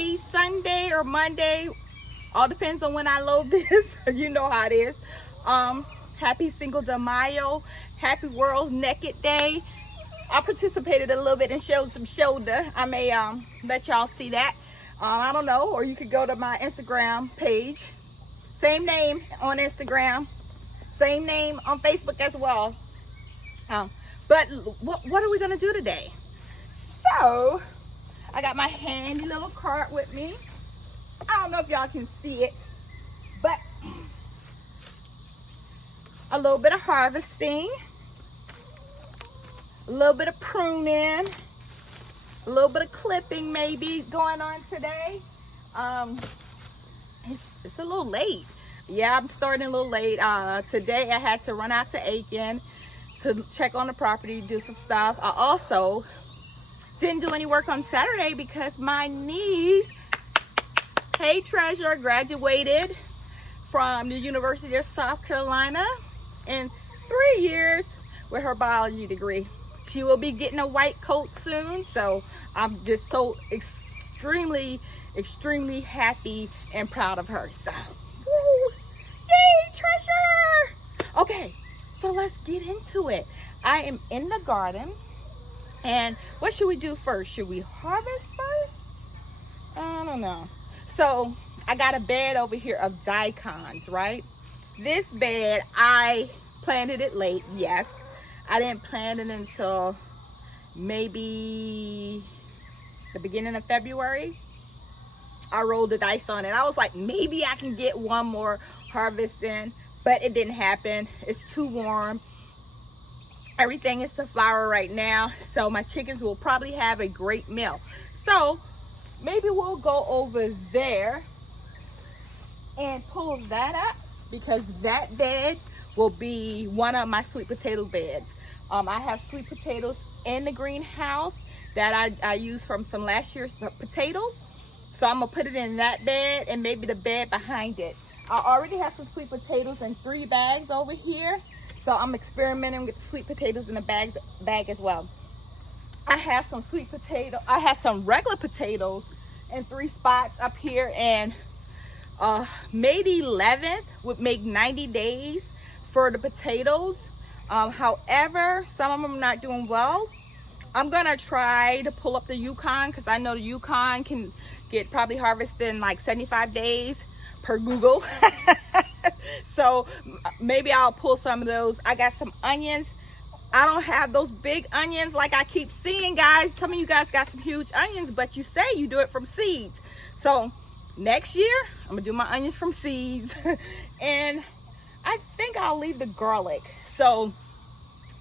happy Sunday or Monday. All depends on when I load this. You know how it is. Happy Cinco de Mayo. Happy World Naked Day. I participated a little bit and showed some shoulder. I may let y'all see that. I don't know. Or you could go to my Instagram page. Same name on Instagram. Same name on Facebook as well. But what are we going to do today? So, I got my handy little cart with me. I don't know if y'all can see it, but a little bit of harvesting, a little bit of pruning, a little bit of clipping maybe going on today. It's a little late. Yeah, I'm starting a little late. Today I had to run out to Aiken to check on the property, do some stuff. I also didn't do any work on Saturday because my niece, hey Treasure, graduated from the University of South Carolina in 3 years with her biology degree. She will be getting a white coat soon, so I'm just so extremely happy and proud of her. So, woo, yay, Treasure! Okay, so let's get into it. I am in the garden, and what should we do first? Should we harvest first? I don't know. So I got a bed over here of daikons, right? This bed, I planted it late, yes. I didn't plant it until maybe the beginning of February. I rolled the dice on it. I was like, maybe I can get one more harvest in, but it didn't happen. It's too warm. Everything is to flower right now, so my chickens will probably have a great meal. So maybe we'll go over there and pull that up, because that bed will be one of my sweet potato beds. I have sweet potatoes in the greenhouse that I used from some last year's potatoes. So I'm gonna put it in that bed and maybe the bed behind it. I already have some sweet potatoes in 3 bags over here. So I'm experimenting with the sweet potatoes in the bag as well. I have some some regular potatoes in 3 spots up here, and May the 11th would make 90 days for the potatoes. However, some of them are not doing well. I'm gonna try to pull up the Yukon, because I know the Yukon can get probably harvested in like 75 days per Google. So maybe I'll pull some of those. I got some onions. I don't have those big onions like I keep seeing, guys. Some of you guys got some huge onions, but you say you do it from seeds. So next year, I'm gonna do my onions from seeds. And I think I'll leave the garlic. So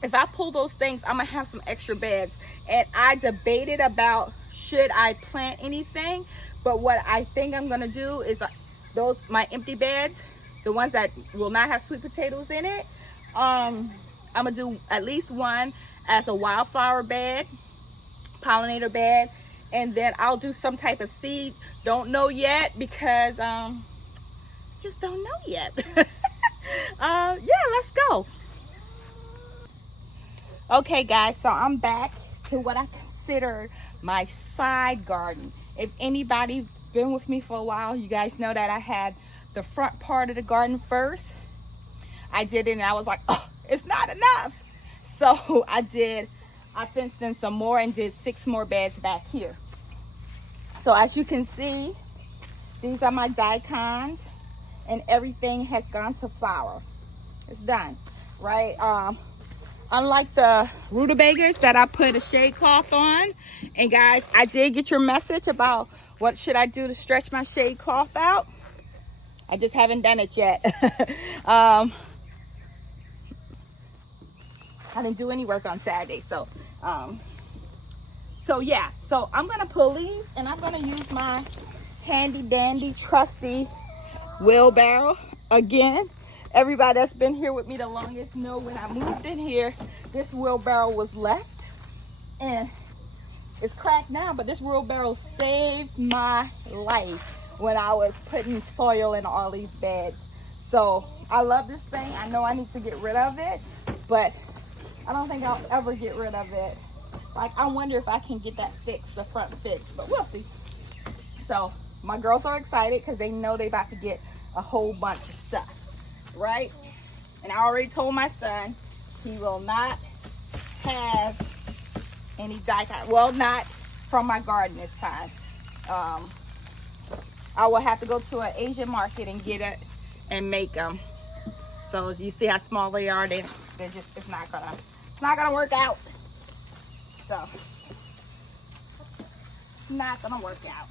if I pull those things, I'm gonna have some extra beds. And I debated about should I plant anything, but what I think I'm gonna do is my empty beds, the ones that will not have sweet potatoes in it, I'm gonna do at least one as a wildflower bed, pollinator bed, and then I'll do some type of seed. Don't know yet, because just don't know yet. Yeah, let's go. Okay guys, so I'm back to what I consider my side garden. If anybody's been with me for a while, you guys know that I had the front part of the garden first. I did it and I was like, oh, it's not enough. So I fenced in some more and did 6 more beds back here. So as you can see, these are my daikons, and everything has gone to flower. It's done, right? Unlike the rutabagas that I put a shade cloth on. And guys, I did get your message about what should I do to stretch my shade cloth out. I just haven't done it yet. I didn't do any work on Saturday, so yeah. So I'm gonna pull these, and I'm gonna use my handy dandy trusty wheelbarrow again. Everybody that's been here with me the longest know when I moved in here, this wheelbarrow was left, and it's cracked now, but this wheelbarrow saved my life when I was putting soil in all these beds. So I love this thing. I know I need to get rid of it, but I don't think I'll ever get rid of it. Like, I wonder if I can get that fixed, the front fixed, but we'll see. So my girls are excited because they know they about to get a whole bunch of stuff, right? And I already told my son he will not have any daikon. Well, not from my garden this time. I will have to go to an Asian market and get it and make them. So you see how small they are. They're just, it's not gonna work out. So it's not gonna work out.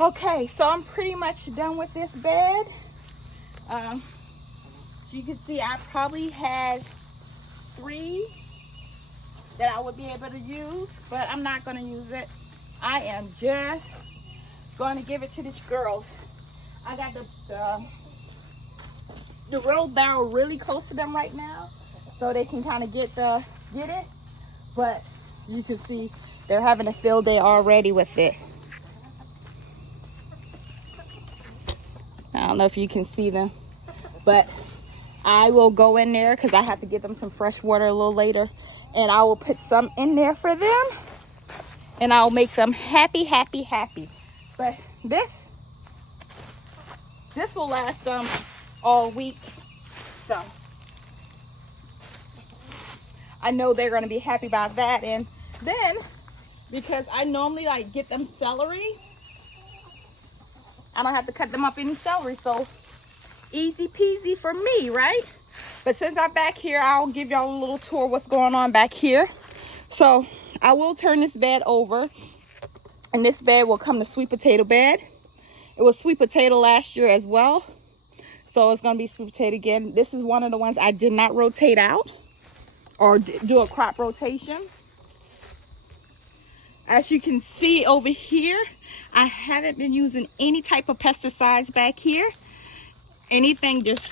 Okay, so I'm pretty much done with this bed. You can see I probably had 3 that I would be able to use, but I'm not going to use it. I am just going to give it to these girls. I got the wheelbarrow really close to them right now, so they can kind of get it. But you can see they're having a field day already with it. I don't know if you can see them, but I will go in there because I have to give them some fresh water a little later, and I will put some in there for them, and I'll make them happy. But this will last them all week, so I know they're going to be happy about that. And then because I normally like get them celery, I don't have to cut them up any celery, so easy peasy for me, right? But since I'm back here, I'll give y'all a little tour of what's going on back here. So I will turn this bed over, and this bed will come to sweet potato bed. It was sweet potato last year as well, so it's going to be sweet potato again. This is one of the ones I did not rotate out or do a crop rotation. As you can see over here, I haven't been using any type of pesticides back here. Anything, just,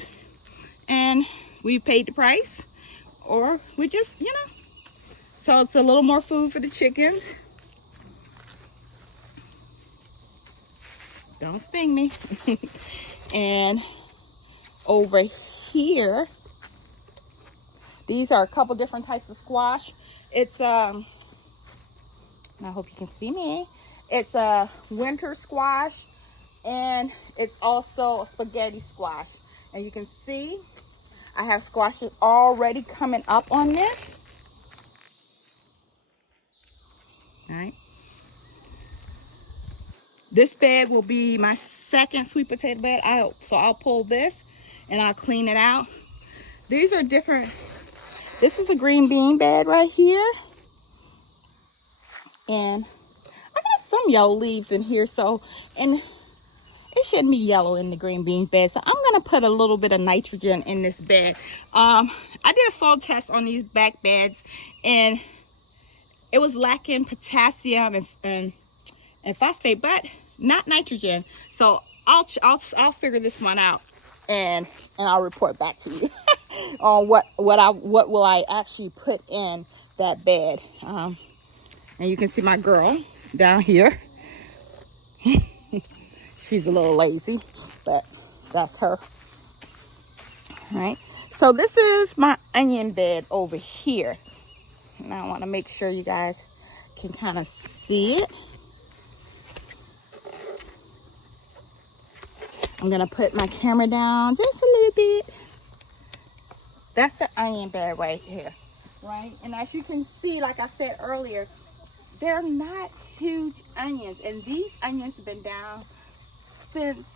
and we paid the price, or we just, so it's a little more food for the chickens. Don't sting me. And over here, these are a couple different types of squash. It's I hope you can see me. It's a winter squash, and it's also a spaghetti squash. And you can see I have squashes already coming up on this. All right. This bed will be my second sweet potato bed. So I'll pull this and I'll clean it out. These are different. This is a green bean bed right here. And I got some yellow leaves in here, and it shouldn't be yellow in the green beans bed. So I'm going to put a little bit of nitrogen in this bed. I did a soil test on these back beds, and it was lacking potassium and phosphate, but not nitrogen. So I'll figure this one out, and I'll report back to you on what will I actually put in that bed. And you can see my girl down here. She's a little lazy, but that's her. All right. So this is my onion bed over here. And I want to make sure you guys can kind of see it. I'm going to put my camera down just a little bit. That's the onion bed right here, right? And as you can see, like I said earlier, they're not huge onions. And these onions have been down since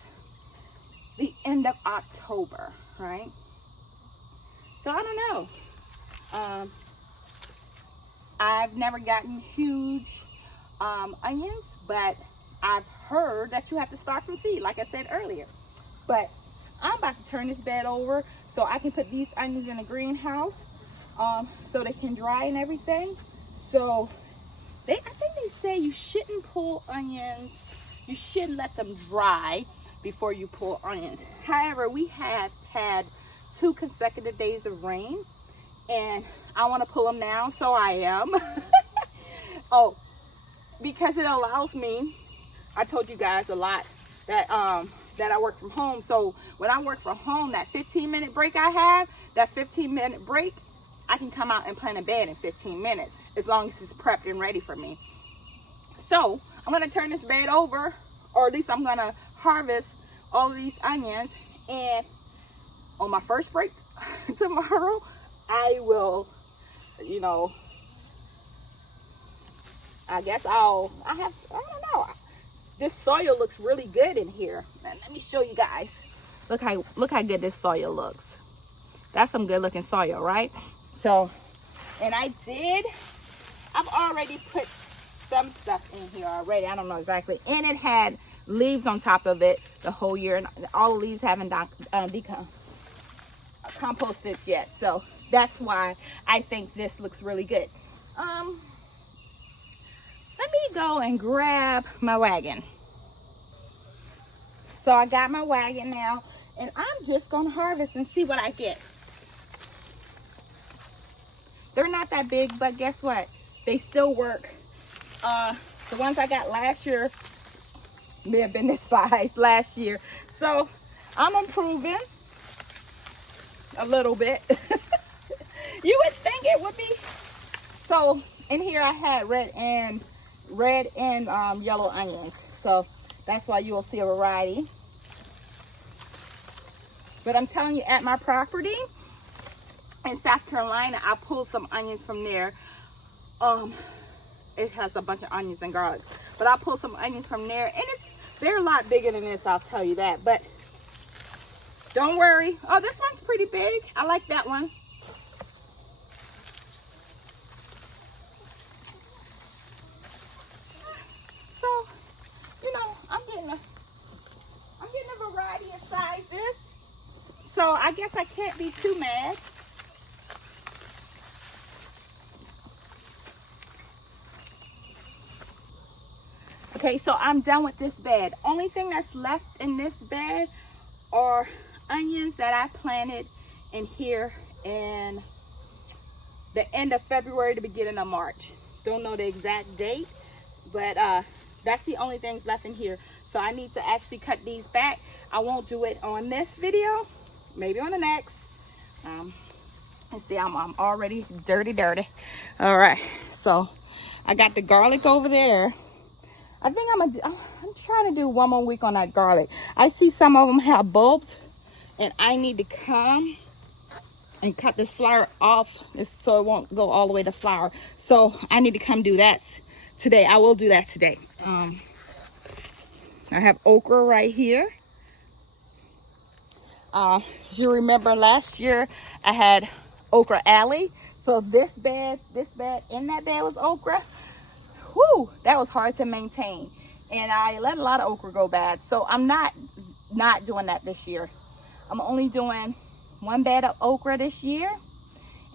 the end of October, right? So I don't know. I've never gotten huge onions, but I've heard that you have to start from seed, like I said earlier. But I'm about to turn this bed over so I can put these onions in the greenhouse so they can dry and everything. So I think they say you shouldn't pull onions. You should let them dry before you pull onions. However, we have had 2 consecutive days of rain, and I want to pull them now, so I am. Oh, because it allows me, I told you guys a lot that I work from home. So when I work from home, that 15-minute break I have, that 15-minute break, I can come out and plant a bed in 15 minutes as long as it's prepped and ready for me. So I'm gonna turn this bed over, or at least I'm gonna harvest all of these onions, and on my first break tomorrow, I will, you know, I don't know. This soil looks really good in here. Man, let me show you guys. Look how good this soil looks. That's some good looking soil, right? So, and I've already put some stuff in here already. I don't know exactly. And it had leaves on top of it the whole year, and all the leaves haven't composted yet. So that's why I think this looks really good. Let me go and grab my wagon. So I got my wagon now, and I'm just gonna harvest and see what I get. They're not that big, but guess what? They still work. The ones I got last year may have been this size last year. So I'm improving a little bit. You would think it would be. So in here I had red and yellow onions. So that's why you will see a variety. But I'm telling you, at my property in South Carolina, I pulled some onions from there. It has a bunch of onions and garlic, but I pulled some onions from there, and they're a lot bigger than this, I'll tell you that. But don't worry. Oh, this one's pretty big. I like that one. So, you know, I'm getting a variety of sizes. So I guess I can't be too mad. Okay, so I'm done with this bed. Only thing that's left in this bed are onions that I planted in here in the end of February to beginning of March. Don't know the exact date, but that's the only things left in here. So I need to actually cut these back. I won't do it on this video, maybe on the next. Let's see, I'm already dirty. All right, so I got the garlic over there. I think I'm trying to do one more week on that garlic. I see some of them have bulbs, and I need to come and cut this flower off so it won't go all the way to flower. So I need to come do that today. I will do that today. I have okra right here. You remember last year I had okra alley. So this bed in that bed was okra. Whew, that was hard to maintain, and I let a lot of okra go bad. So I'm not doing that this year. I'm only doing one bed of okra this year,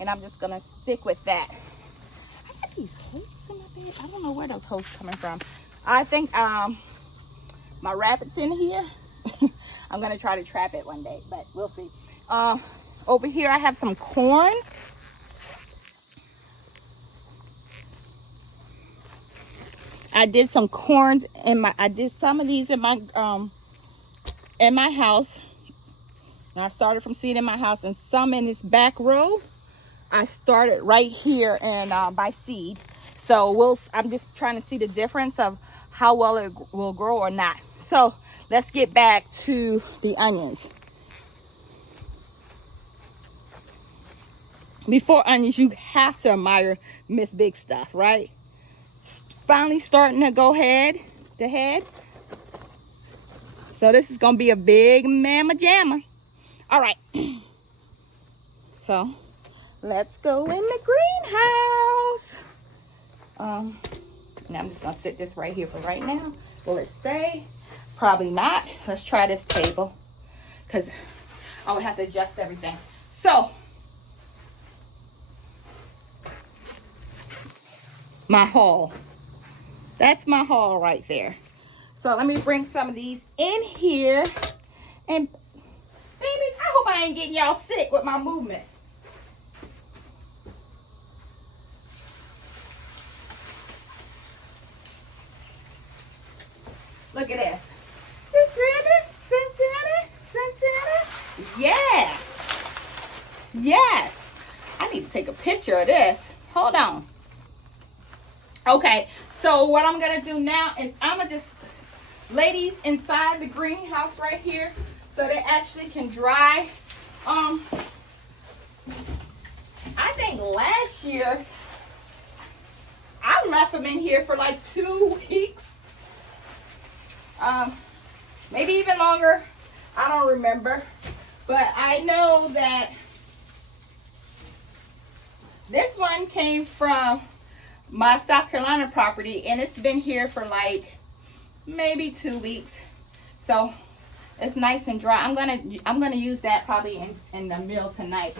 and I'm just gonna stick with that. I got these holes in my bed. I don't know where those holes coming from. I think my rabbit's in here. I'm gonna try to trap it one day, but we'll see. Over here I have some corn. I did some corns I did some of these in my house. And I started from seed in my house, and some in this back row. I started right here and by seed. So I'm just trying to see the difference of how well it will grow or not. So let's get back to the onions. Before onions, you have to admire Miss Big Stuff, right? Finally starting to go head to head. So this is gonna be a big mamma jamma. All right. So let's go in the greenhouse. Now I'm just gonna sit this right here for right now. Will it stay? Probably not. Let's try this table, because I would have to adjust everything. So my haul. That's my haul right there. So let me bring some of these in here. And babies, I hope I ain't getting y'all sick with my movement. Look at this. Yeah. Yes. I need to take a picture of this. Hold on. Okay, so what I'm gonna do now is I'm gonna just lay these inside the greenhouse right here so they actually can dry. I think last year I left them in here for like 2 weeks. Maybe even longer. I don't remember. But I know that this one came from my South Carolina property, and it's been here for like maybe 2 weeks. So it's nice and dry. I'm gonna use that probably in the meal tonight.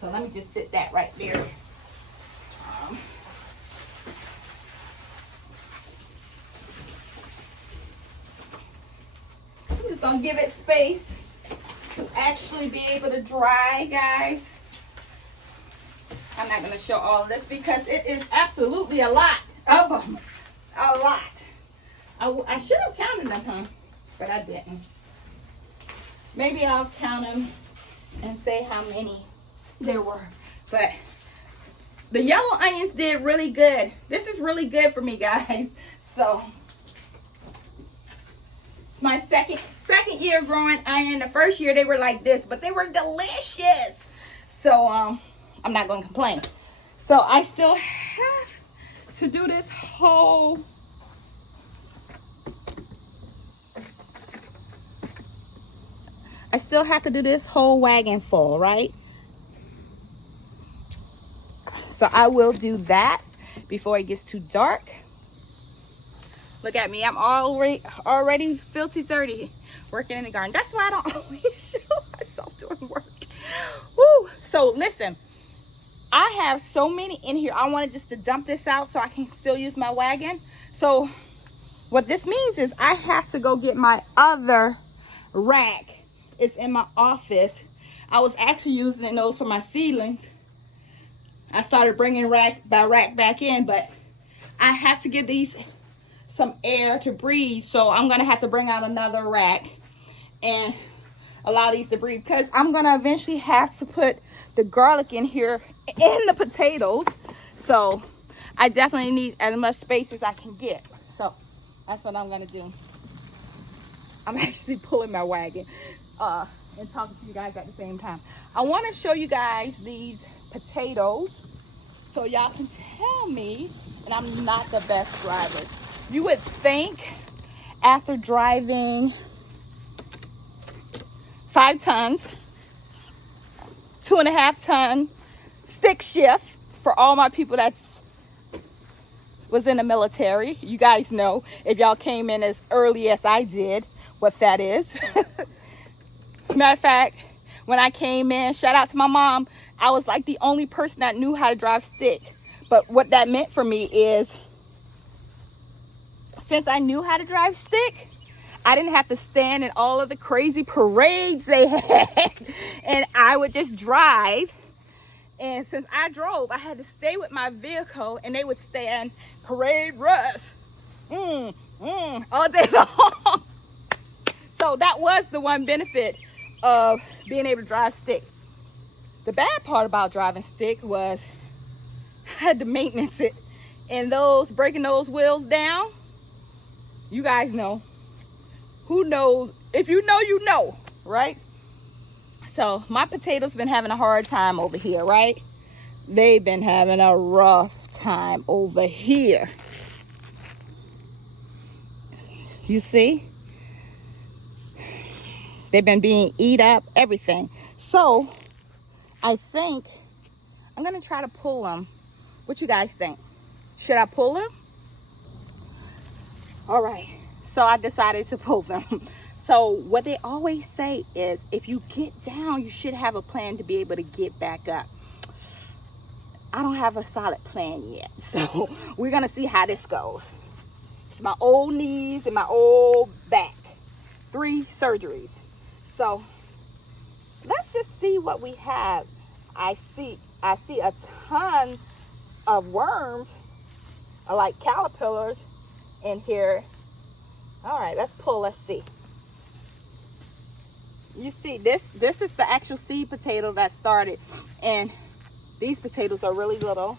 So let me just sit that right there. I'm just gonna give it space to actually be able to dry, guys. I'm not gonna show all of this because it is absolutely a lot of them. A lot. I should have counted them, huh? But I didn't. Maybe I'll count them and say how many there were. But the yellow onions did really good. This is really good for me, guys. So it's my second year growing onion. The first year they were like this, but they were delicious. So I'm not gonna complain. So I still have to do this whole wagon full, right? So I will do that before it gets too dark. Look at me, I'm already filthy dirty working in the garden. That's why I don't always show myself doing work. Woo! So listen, I have so many in here. I wanted just to dump this out so I can still use my wagon. So what this means is I have to go get my other rack. It's in my office. I was actually using those for my seedlings. I started bringing rack by rack back in, but I have to give these some air to breathe. So I'm gonna have to bring out another rack and allow these to breathe, because I'm gonna eventually have to put the garlic in here and the potatoes. So I definitely need as much space as I can get. So that's what I'm gonna do. I'm actually pulling my wagon and talking to you guys at the same time. I want to show you guys these potatoes so y'all can tell me, and I'm not the best driver. You would think after driving 5 tons, 2.5 ton stick shift for all my people that was in the military. You guys know, if y'all came in as early as I did, what that is. Matter of fact, when I came in, shout out to my mom, I was like the only person that knew how to drive stick. But what that meant for me is, since I knew how to drive stick, I didn't have to stand in all of the crazy parades they had. And I would just drive. And since I drove, I had to stay with my vehicle, and they would stand parade rush all day long. So that was the one benefit of being able to drive stick. The bad part about driving stick was I had to maintenance it. And breaking those wheels down, you guys know. Who knows? If you know, you know, right? So my potatoes been having a hard time over here, right? They've been having a rough time over here. You see? They've been being eat up, everything. So I think I'm gonna try to pull them. What you guys think? Should I pull them? All right, so I decided to pull them. So what they always say is, if you get down, you should have a plan to be able to get back up. I don't have a solid plan yet. So we're gonna see how this goes. It's my old knees and my old back. 3 surgeries. So let's just see what we have. I see a ton of worms, like caterpillars in here. All right, let's pull. Let's see. You see, this is the actual seed potato that started, and these potatoes are really little,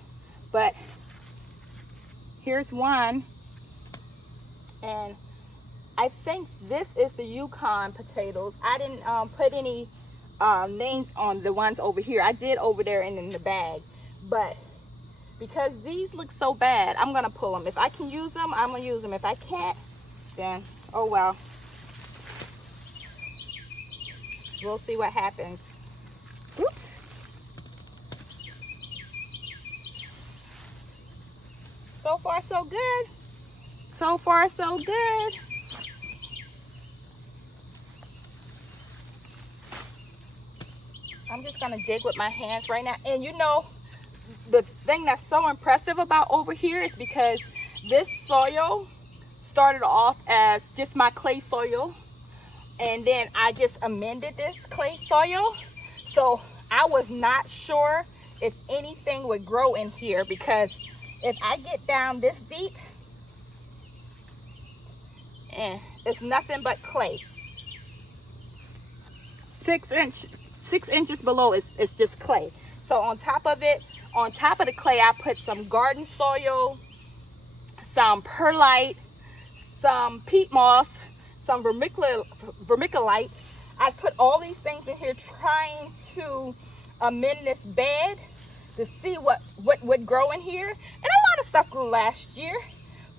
but here's one, and I think this is the Yukon potatoes. I didn't put any names on the ones over here. I did over there and in the bag, but because these look so bad, I'm gonna pull them. If I can use them, I'm gonna use them. If I can't, then oh well. We'll see what happens. Oops. So far, so good. So far, so good. I'm just gonna dig with my hands right now. And you know, the thing that's so impressive about over here is because this soil started off as just my clay soil. And then I just amended this clay soil. So I was not sure if anything would grow in here, because if I get down this deep, it's nothing but clay. 6 inches below is just clay. So on top of it, on top of the clay, I put some garden soil, some perlite, some peat moss, some vermiculite. I put all these things in here trying to amend this bed to see what would grow in here. And a lot of stuff grew last year,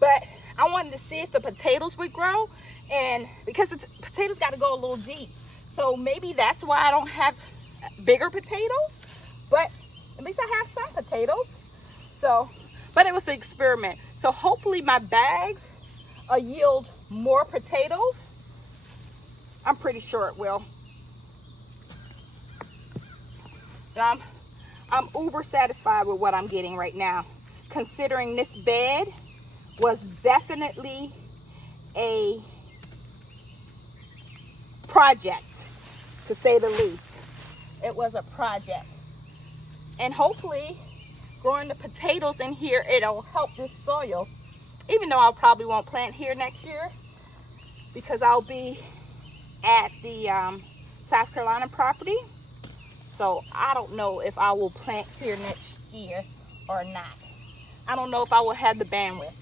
but I wanted to see if the potatoes would grow, and because the potatoes got to go a little deep. So maybe that's why I don't have bigger potatoes, but at least I have some potatoes. So, but it was an experiment. So hopefully my bags yield more potatoes. I'm pretty sure it will. And I'm uber satisfied with what I'm getting right now, considering this bed was definitely a project, to say the least. It was a project. And hopefully growing the potatoes in here, it'll help this soil. Even though I probably won't plant here next year, because I'll be at the South Carolina property. So I don't know if I will plant here next year or not. I don't know if I will have the bandwidth.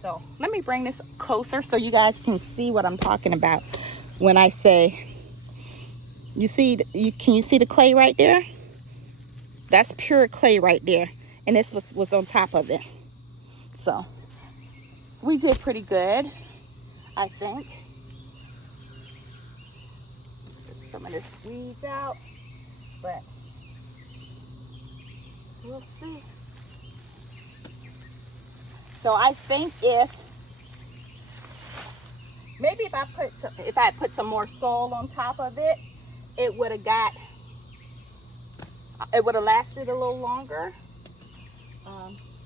So let me bring this closer so you guys can see what I'm talking about when I say, can you see the clay right there? That's pure clay right there. And this was on top of it. So we did pretty good, I think. Get some of this weeds out, but we'll see. So I think if I had put some more soil on top of it, it would have lasted a little longer.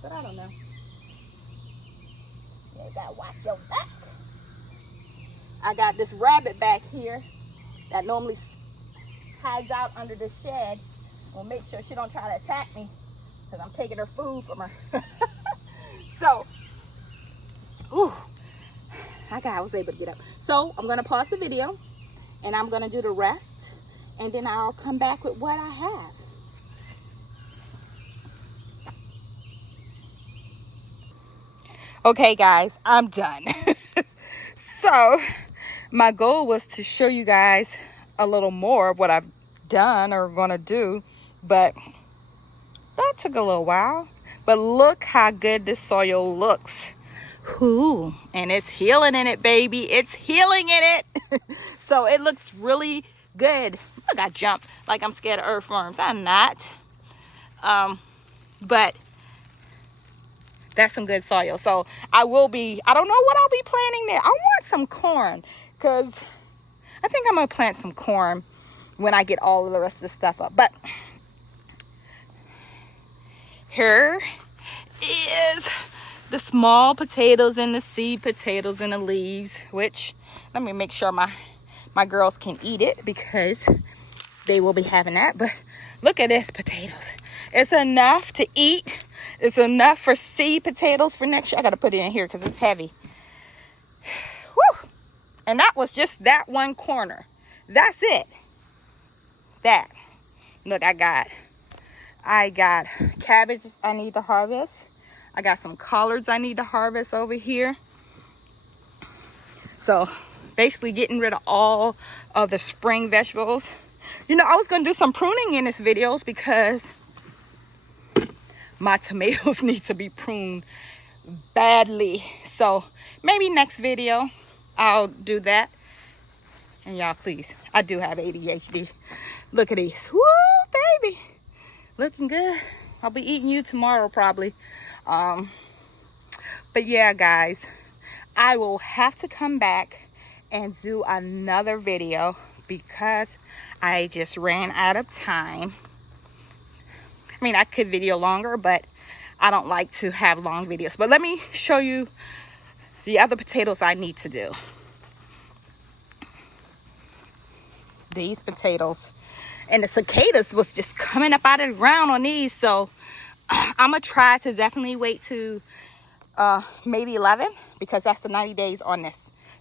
But I don't know. You gotta watch your back. I got this rabbit back here that normally hides out under the shed. We'll make sure she don't try to attack me, because I'm taking her food from her. So, I was able to get up. So I'm gonna pause the video and I'm gonna do the rest, and then I'll come back with what I have. Okay guys, I'm done. So my goal was to show you guys a little more of what I've done or gonna do, but that took a little while. But look how good this soil looks. Ooh, and it's healing in it, baby. It's healing in it. So it looks really good. Look, I jumped like I'm scared of earthworms. I'm not. But that's some good soil. So I don't know what I'll be planting there. I want some corn, because I think I'm gonna plant some corn when I get all of the rest of the stuff up. But here is the small potatoes and the seed potatoes and the leaves, which let me make sure my girls can eat it, because they will be having that. But look at this potatoes. It's enough to eat It's enough for seed potatoes for next year. I got to put it in here because it's heavy. Woo! And that was just that one corner. That's it. That. Look, I got cabbage I need to harvest. I got some collards I need to harvest over here. So basically getting rid of all of the spring vegetables. You know, I was going to do some pruning in this videos because my tomatoes need to be pruned badly. So maybe next video I'll do that. And y'all, please, I do have ADHD. Look at these. Woo, baby. Looking good. I'll be eating you tomorrow probably. But yeah, guys, I will have to come back and do another video because I just ran out of time. I mean, I could video longer, but I don't like to have long videos. But let me show you the other potatoes I need to do. These potatoes. And the cicadas was just coming up out of the ground on these. So I'm going to try to definitely wait to maybe 11 because that's the 90 days on this.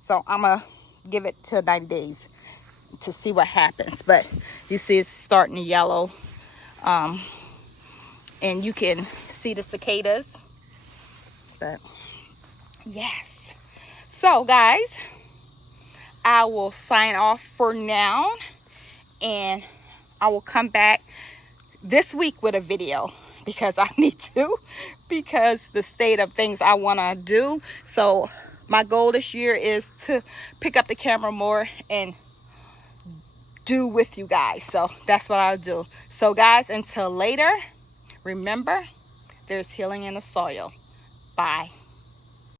So I'm going to give it to 90 days to see what happens. But you see it's starting to yellow. And you can see the cicadas. But yes. So guys, I will sign off for now. And I will come back this week with a video because I need to, because the state of things I want to do. So my goal this year is to pick up the camera more and do with you guys. So that's what I'll do. So guys, until later, remember, there's healing in the soil. Bye.